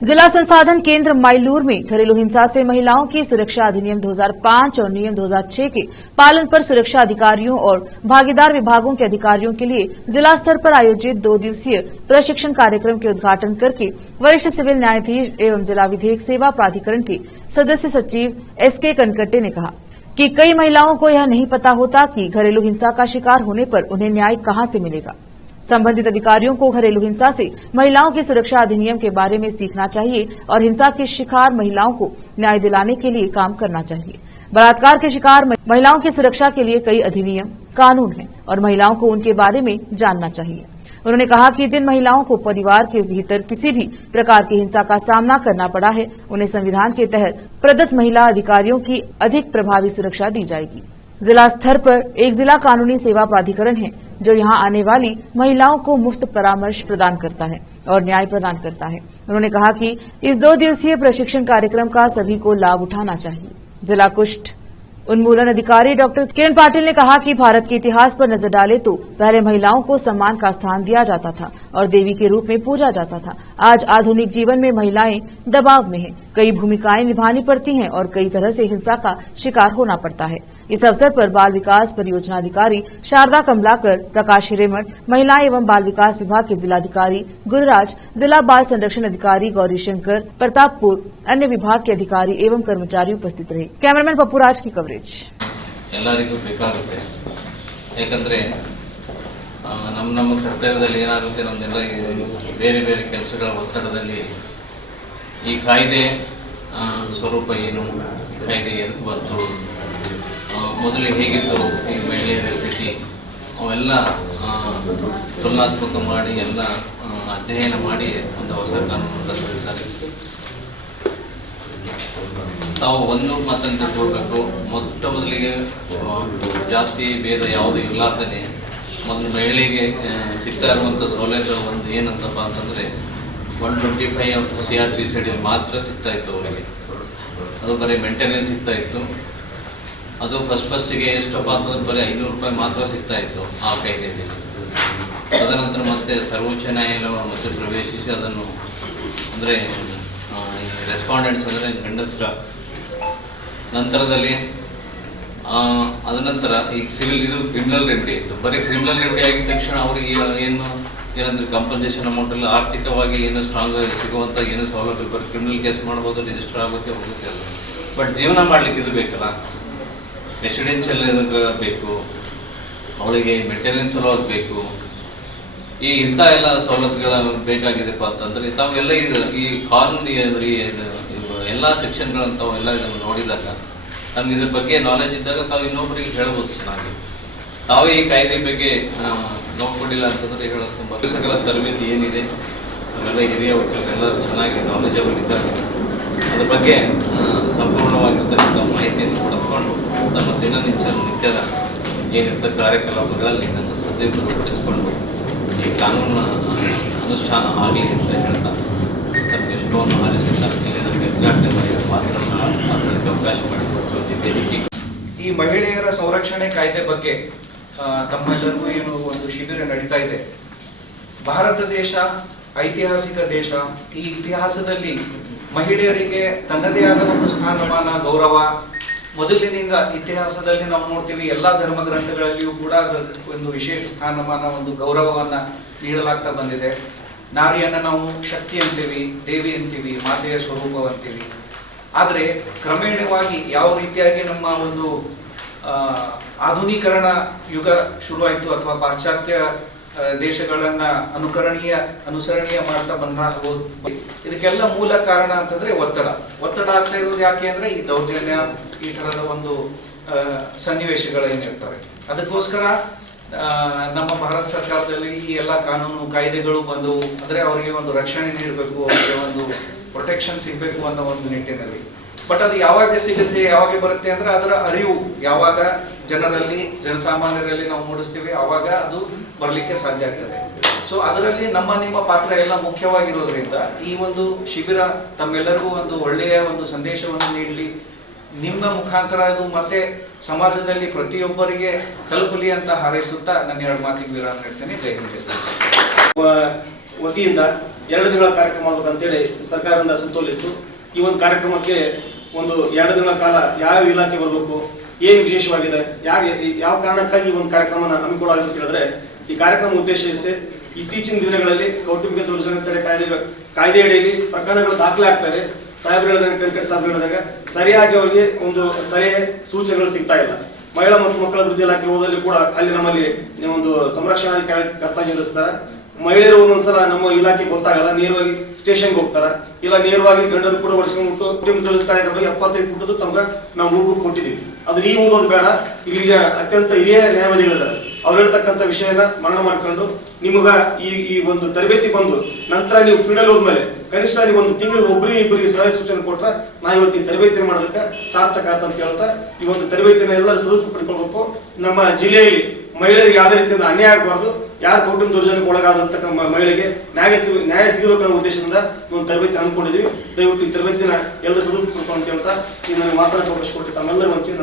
जिला संसाधन केंद्र माइलूर में घरेलू हिंसा से महिलाओं की सुरक्षा अधिनियम 2005 और नियम 2006 के पालन पर सुरक्षा अधिकारियों और भागीदार विभागों के अधिकारियों के लिए जिला स्तर पर आयोजित 2 दिवसीय प्रशिक्षण कार्यक्रम के उद्घाटन करके वरिष्ठ सिविल न्यायाधीश एवं जिला विधिक सेवा प्राधिकरण के सदस्य सचिव एसके कनकट्टे ने कहा कि कई महिलाओं को यह नहीं पता होता कि घरेलू हिंसा का शिकार होने पर उन्हें न्याय कहां से मिलेगा। संबंधित अधिकारियों को घरेलू हिंसा से महिलाओं की सुरक्षा अधिनियम के बारे में सीखना चाहिए और हिंसा के शिकार महिलाओं को न्याय दिलाने के लिए काम करना चाहिए। बलात्कार के शिकार महिलाओं की सुरक्षा के लिए कई अधिनियम कानून हैं और महिलाओं को उनके बारे में जानना चाहिए। उन्होंने कहा कि जिन महिलाओं को परिवार के भीतर किसी भी प्रकार की हिंसा का सामना करना पड़ा है, उन्हें संविधान के तहत प्रदत्त महिला अधिकारियों की अधिक प्रभावी सुरक्षा दी जाएगी। जिला स्तर पर एक जिला कानूनी सेवा प्राधिकरण है जो यहां आने वाली महिलाओं को मुफ्त परामर्श प्रदान करता है और न्याय प्रदान करता है। उन्होंने कहा कि इस 2 दिवसीय प्रशिक्षण कार्यक्रम का सभी को लाभ उठाना चाहिए। जिला कुष्ठ उन्मूलन अधिकारी डॉक्टर किरण पाटिल ने कहा कि भारत के इतिहास पर नजर डाले तो पहले महिलाओं को सम्मान का स्थान दिया जाता था और देवी के रूप में पूजा जाता था। आज आधुनिक जीवन में महिलाएं दबाव में हैं, कई भूमिकाएं निभानी पड़ती हैं और कई तरह से हिंसा का शिकार होना पड़ता है। इस अवसर पर बाल विकास परियोजना अधिकारी शारदा कमलाकर, प्रकाश हिरेमठ, महिला एवं बाल विकास विभाग के जिलाधिकारी गुरुराज, जिला बाल संरक्षण अधिकारी गौरी शंकर, प्रतापपुर, अन्य विभाग के अधिकारी एवं कर्मचारी उपस्थित रहे। कैमरामैन पप्पूराज की कवरेज। ಎಲ್ಲರಿಗೂ ಬೇಕಾಗುತ್ತೆ ಯಾಕಂದ್ರೆ ನಮ್ಮ ಕರ್ತವ್ಯದಲ್ಲಿ ಏನಾಗುತ್ತೆ ನಮ್ಮೆಲ್ಲ ಬೇರೆ ಬೇರೆ ಕೆಲಸಗಳ ಒತ್ತಡದಲ್ಲಿ ಈ ಕಾಯ್ದೆ ಸ್ವರೂಪ ಏನು, ಕಾಯ್ದೆ ಎದಕ್ಕೆ ಬಂತು, ಮೊದಲು ಹೇಗಿತ್ತು ಈ ಮಹಿಳೆಯರ ಸ್ಥಿತಿ, ಅವೆಲ್ಲ ತುಲನಾತ್ಮಕ ಮಾಡಿ ಎಲ್ಲ ಅಧ್ಯಯನ ಮಾಡಿ ಒಂದು ಹೊಸ ಕಾನೂನು ತಂದಿದ್ದಾರೆ. ತಾವು ಒಂದು ಮಾತನ್ನು ತಿಳ್ಕೊಳ್ಬೇಕು. ಮೊದಲಿಗೆ ಜಾತಿ ಭೇದ ಯಾವುದು ಇರಲಾರ್ದೇ ಮೊದಲು ಮಹಿಳೆಗೆ ಸಿಗ್ತಾ ಇರುವಂಥ ಸೌಲಭ್ಯ ಒಂದು ಏನಂತಪ್ಪ ಅಂತಂದರೆ 125 ಆಫ್ CRPC ಅಡಿಯಲ್ಲಿ ಮಾತ್ರ ಸಿಗ್ತಾ ಇತ್ತು ಅವರಿಗೆ. ಅದು ಬರೀ ಮೇಂಟೆನೆನ್ಸ್ ಸಿಗ್ತಾ ಇತ್ತು. ಅದು ಫಸ್ಟಿಗೆ ಎಷ್ಟಪ್ಪ ಅಂತಂದ್ರೆ ಬರೀ 500 ರೂಪಾಯಿ ಮಾತ್ರ ಸಿಗ್ತಾ ಇತ್ತು ಆ ಕಾಯ್ದೆಯಲ್ಲಿ. ತದನಂತರ ಮತ್ತೆ ಸರ್ವೋಚ್ಚ ನ್ಯಾಯಾಲಯ ಮತ್ತೆ ಪ್ರವೇಶಿಸಿ ಅದನ್ನು ಅಂದರೆ ಈ ರೆಸ್ಪಾಂಡೆಂಟ್ಸ್ ಅಂದರೆ ಗಂಡಸರ ನಂತರದಲ್ಲಿ ಅದ ನಂತರ ಈಗ ಸಿವಿಲ್ ಇದು ಕ್ರಿಮಿನಲ್ ರೆಮಿಡಿ ಇತ್ತು. ಬರೀ ಕ್ರಿಮಿನಲ್ ರೆಮಿಡಿ ಆಗಿದ ತಕ್ಷಣ ಅವ್ರಿಗೆ ಏನಂದ್ರೆ ಕಂಪನ್ಸೇಷನ್ ಅಮೌಂಟಲ್ಲಿ ಆರ್ಥಿಕವಾಗಿ ಏನು ಸ್ಟ್ರಾಂಗ್ ಸಿಗುವಂಥ ಏನು ಸೌಲಭ್ಯ, ಬರೀ ಕ್ರಿಮಿನಲ್ ಕೇಸ್ ಮಾಡ್ಬೋದು, ರಿಜಿಸ್ಟರ್ ಆಗುತ್ತೆ, ಹೋಗುತ್ತೆ. ಬಟ್ ಜೀವನ ಮಾಡಲಿಕ್ಕೆ ಇದು ಬೇಕಲ್ಲ, ರೆಸಿಡೆನ್ಷಿಯಲ್ ಇದಕ್ಕೆ ಬೇಕು, ಅವಳಿಗೆ ಮೇಂಟೆನೆನ್ಸ್ ಸಲುವಾಗಿ ಬೇಕು. ಈ ಇಂಥ ಎಲ್ಲ ಸವಲತ್ತುಗಳ ಬೇಕಾಗಿದೆಪ್ಪ ಅಂತಂದರೆ ತಾವೆಲ್ಲ ಈ ಕಾನೂನು ಎಲ್ಲ ಸೆಕ್ಷನ್ಗಳಂತ ಎಲ್ಲ ಇದನ್ನು ನೋಡಿದಾಗ ನಮ್ಗೆ ಇದ್ರ ಬಗ್ಗೆ ನಾಲೆಜ್ ಇದ್ದಾಗ ತಾವು ಇನ್ನೊಬ್ಬರಿಗೆ ಹೇಳ್ಬೋದು ಚೆನ್ನಾಗಿ. ತಾವೇ ಈ ಕಾಯ್ದೆ ಬಗ್ಗೆ ನೋಡ್ಕೊಂಡಿಲ್ಲ ಅಂತಂದರೆ ಹೇಳೋದು ತುಂಬ ದಿವಸಗಳ ತರಬೇತಿ ಏನಿದೆ ಅವೆಲ್ಲ ಹಿರಿಯ ವಕೀಲರೆಲ್ಲರೂ ಚೆನ್ನಾಗಿ ನಾಲೆಜಬಲ್ ಇದ್ದಾರೆ. ಅದ್ರ ಬಗ್ಗೆ ಸಂಪೂರ್ಣವಾಗಿರ್ತಕ್ಕಂಥ ಮಾಹಿತಿಯನ್ನು ಪಡೆದುಕೊಂಡು ತಮ್ಮ ನಿತ್ಯದ ಏನಿರ್ತ ಕಾರ್ಯಕಲಾಪಗಳಲ್ಲಿ ಇದನ್ನು ಸದುಪಯೋಗಪಡಿಸಿಕೊಂಡು ಈ ಕಾನೂನು ಅನುಷ್ಠಾನ ಆಗಲಿ ಅಂತ ಹೇಳ್ತಾ ತಮಗೆ ಎಷ್ಟೊಂದು ಆಲಿಸಿದ್ದ ಇಲ್ಲಿ ನಮಗೆ ಮಾತನಾಡಲಿಕ್ಕೆ ಅವಕಾಶ ಮಾಡಿಕೊಟ್ಟು ಈ ಮಹಿಳೆಯರ ಸಂರಕ್ಷಣೆ ಕಾಯ್ದೆ ಬಗ್ಗೆ ತಮ್ಮೆಲ್ಲರಿಗೂ ಏನು ಒಂದು ಶಿಬಿರ ನಡೀತಾ ಇದೆ. ಭಾರತ ದೇಶ ಐತಿಹಾಸಿಕ ದೇಶ. ಈ ಇತಿಹಾಸದಲ್ಲಿ ಮಹಿಳೆಯರಿಗೆ ತನ್ನದೇ ಆದ ಒಂದು ಸ್ಥಾನಮಾನ, ಗೌರವ ಮೊದಲಿನಿಂದ ಇತಿಹಾಸದಲ್ಲಿ ನಾವು ನೋಡ್ತೀವಿ. ಎಲ್ಲ ಧರ್ಮ ಗ್ರಂಥಗಳಲ್ಲಿಯೂ ಕೂಡ ಒಂದು ವಿಶೇಷ ಸ್ಥಾನಮಾನ, ಒಂದು ಗೌರವವನ್ನು ನೀಡಲಾಗ್ತಾ ಬಂದಿದೆ. ನಾರಿಯನ್ನು ನಾವು ಶಕ್ತಿ ಅಂತೀವಿ, ದೇವಿ ಅಂತೀವಿ, ಮಾತೆಯ ಸ್ವರೂಪ ಅಂತೀವಿ. ಆದರೆ ಕ್ರಮೇಣವಾಗಿ ಯಾವ ರೀತಿಯಾಗಿ ನಮ್ಮ ಒಂದು ಆಧುನೀಕರಣ ಯುಗ ಶುರುವಾಯಿತು ಅಥವಾ ಪಾಶ್ಚಾತ್ಯ ದೇಶಗಳನ್ನ ಅನುಸರಣೀಯ ಮಾಡ್ತಾ ಬಂದ ಇದಕ್ಕೆಲ್ಲ ಮೂಲ ಕಾರಣ ಅಂತಂದ್ರೆ ಒತ್ತಡ ಆಗ್ತಾ ಇರೋದು ಯಾಕೆ ಅಂದ್ರೆ ಈ ದೌರ್ಜನ್ಯ, ಈ ತರದ ಒಂದು ಸನ್ನಿವೇಶಗಳೇನಿರ್ತವೆ. ಅದಕ್ಕೋಸ್ಕರ ನಮ್ಮ ಭಾರತ ಸರ್ಕಾರದಲ್ಲಿ ಈ ಎಲ್ಲ ಕಾನೂನು ಕಾಯ್ದೆಗಳು ಬಂದವು. ಅಂದ್ರೆ ಅವರಿಗೆ ಒಂದು ರಕ್ಷಣೆ ನೀಡಬೇಕು, ಅವರಿಗೆ ಒಂದು ಪ್ರೊಟೆಕ್ಷನ್ ಸಿಗಬೇಕು ಅನ್ನೋ ಒಂದು ನಿಟ್ಟಿನಲ್ಲಿ. ಬಟ್ ಅದು ಯಾವಾಗ ಸಿಗುತ್ತೆ, ಯಾವಾಗ ಬರುತ್ತೆ ಅಂದ್ರೆ ಅದರ ಅರಿವು ಯಾವಾಗ ಜನಸಾಮಾನ್ಯರಲ್ಲಿ ನಾವು ಮೂಡಿಸ್ತೀವಿ ಆವಾಗ ಅದು ಬರಲಿಕ್ಕೆ ಸಾಧ್ಯ ಆಗ್ತದೆ. ಸೊ ಅದರಲ್ಲಿ ನಿಮ್ಮ ಪಾತ್ರ ಎಲ್ಲ ಮುಖ್ಯವಾಗಿರೋದ್ರಿಂದ ಈ ಒಂದು ಶಿಬಿರ ತಮ್ಮೆಲ್ಲರಿಗೂ ಒಂದು ಒಳ್ಳೆಯ ಒಂದು ಸಂದೇಶವನ್ನು ನೀಡಲಿ, ನಿಮ್ಮ ಮುಖಾಂತರ ಅದು ಮತ್ತೆ ಸಮಾಜದಲ್ಲಿ ಪ್ರತಿಯೊಬ್ಬರಿಗೆ ತಲುಪಲಿ ಅಂತ ಹಾರೈಸುತ್ತಾ ನನ್ನ 2 ಮಾತಿಗೆ ವಿರಾಮ ನೀಡ್ತೇನೆ. ಜೈ ಹಿಂದ್, ಜೈ. ವತಿಯಿಂದ 2 ದಿನಗಳ ಕಾರ್ಯಕ್ರಮ ಮಾಡಬೇಕಂತೇಳಿ ಸರ್ಕಾರದಿಂದ ಸುತ್ತೋಲಿತ್ತು. ಈ ಒಂದು ಕಾರ್ಯಕ್ರಮಕ್ಕೆ ಒಂದು 2 ದಿನಗಳ ಕಾಲ ಯಾವ ಇಲಾಖೆ ಬರಬೇಕು, ಏನು ವಿಶೇಷವಾಗಿದೆ, ಯಾವ ಕಾರಣಕ್ಕಾಗಿ ಈ ಒಂದು ಕಾರ್ಯಕ್ರಮನ ಹಮ್ಮಿಕೊಳ್ಳಲಾಗಿದೆ ಅಂತ ಹೇಳಿದ್ರೆ, ಈ ಕಾರ್ಯಕ್ರಮ ಉದ್ದೇಶ ಇಷ್ಟೇ. ಇತ್ತೀಚಿನ ದಿನಗಳಲ್ಲಿ ಕೌಟುಂಬಿಕ ದೌರ್ಜನ್ಯ ತಡೆ ಕಾಯ್ದೆ ಅಡಿಯಲ್ಲಿ ಪ್ರಕರಣಗಳು ದಾಖಲೆ ಆಗ್ತವೆ. ಸಾಹೇಬ್ರು ಹೇಳಿದಾಗ ಸರಿಯಾಗಿ ಅವರಿಗೆ ಒಂದು ಸಲಹೆ ಸೂಚನೆಗಳು ಸಿಗ್ತಾ ಇಲ್ಲ. ಮಹಿಳಾ ಮತ್ತು ಮಕ್ಕಳ ಅಭಿವೃದ್ಧಿ ಇಲಾಖೆ ಹೋದಲ್ಲಿ ಕೂಡ ಅಲ್ಲಿ ನಮ್ಮಲ್ಲಿ ಒಂದು ಸಂರಕ್ಷಣಾಧಿಕಾರಿ ಕರ್ತವ್ಯ ನಿರ್ವಹಿಸ್ತಾರೆ. ಮಹಿಳೆಯರು ಒಂದೊಂದ್ಸಲ ನಮ್ಮ ಇಲಾಖೆಗೆ ಗೊತ್ತಾಗಲ್ಲ, ನೇರವಾಗಿ ಸ್ಟೇಷನ್ಗೆ ಹೋಗ್ತಾರ, ಇಲ್ಲ ನೇರವಾಗಿ ಗಂಡರು ಕೂಡ ಹೊಡ್ಸ್ಕೊಂಡ್ಬಿಟ್ಟು ಬಗ್ಗೆ 75 ಪುಟದ್ದು ತಮ್ಗೆ ನಾವು ನೋಟ್ಬುಕ್ ಕೊಟ್ಟಿದ್ದೀವಿ. ಅದು ನೀವು ಓದೋದು ಬೇಡ, ಇಲ್ಲಿಗೆ ಅತ್ಯಂತ ಹಿರಿಯ ನ್ಯಾಯವಾದಿಗಳಿದ್ದಾರೆ, ಅವ್ರು ಹೇಳ್ತಕ್ಕಂಥ ವಿಷಯನ ಮನನ ಮಾಡ್ಕೊಂಡು ನಿಮ್ಗ ಈ ಒಂದು ತರಬೇತಿ ಬಂದು ನಂತರ ನೀವು ಫೀಲ್ಡಲ್ಲಿ ಹೋದ್ಮೇಲೆ ಕನಿಷ್ಠ ನೀವು ಒಂದು ತಿಂಗಳಿಗೆ ಇಬ್ಬರಿಗೆ ಸಲಹೆ ಸೂಚನೆ ಕೊಟ್ರೆ ನಾವು ಇವತ್ತು ಈ ತರಬೇತಿಯನ್ನು ಮಾಡೋದಕ್ಕೆ ಸಾರ್ಥಕ ಅಂತ ಹೇಳ್ತಾ ಈ ಒಂದು ತರಬೇತಿಯನ್ನು ಎಲ್ಲರೂ ಸದುಪಯೋಗ ಪಡ್ಕೊಳ್ಬೇಕು. ನಮ್ಮ ಜಿಲ್ಲೆಯಲ್ಲಿ ಮಹಿಳೆಯರಿಗೆ ಯಾವುದೇ ರೀತಿಯಿಂದ ಅನ್ಯಾಯ ಆಗಬಾರ್ದು. ಯಾರು ಕೌಟುಂಬಿಕ ದೌರ್ಜನ್ಯಕ್ಕೆ ಒಳಗಾದಂತ ಮಹಿಳೆಗೆ ನ್ಯಾಯ ಸಿಗಬೇಕನ್ನೋ ಉದ್ದೇಶದಿಂದ ಒಂದು ತರಬೇತಿ ಹಮ್ಮಿಕೊಂಡಿದ್ದೀವಿ. ದಯವಿಟ್ಟು ಈ ತರಬೇತಿನ ಎಲ್ಲರೂ ಸದುಪಯೋಗ ಪಡ್ಕೊಂಡು ಅಂತ ಹೇಳ್ತಾ ಈ ನನಗೆ ಮಾತನಾಡಕ್ಕೆ ಅವಕಾಶ ಕೊಟ್ಟು ತಮ್ಮೆಲ್ಲರ ಮನಸ್ಸಿಗೆ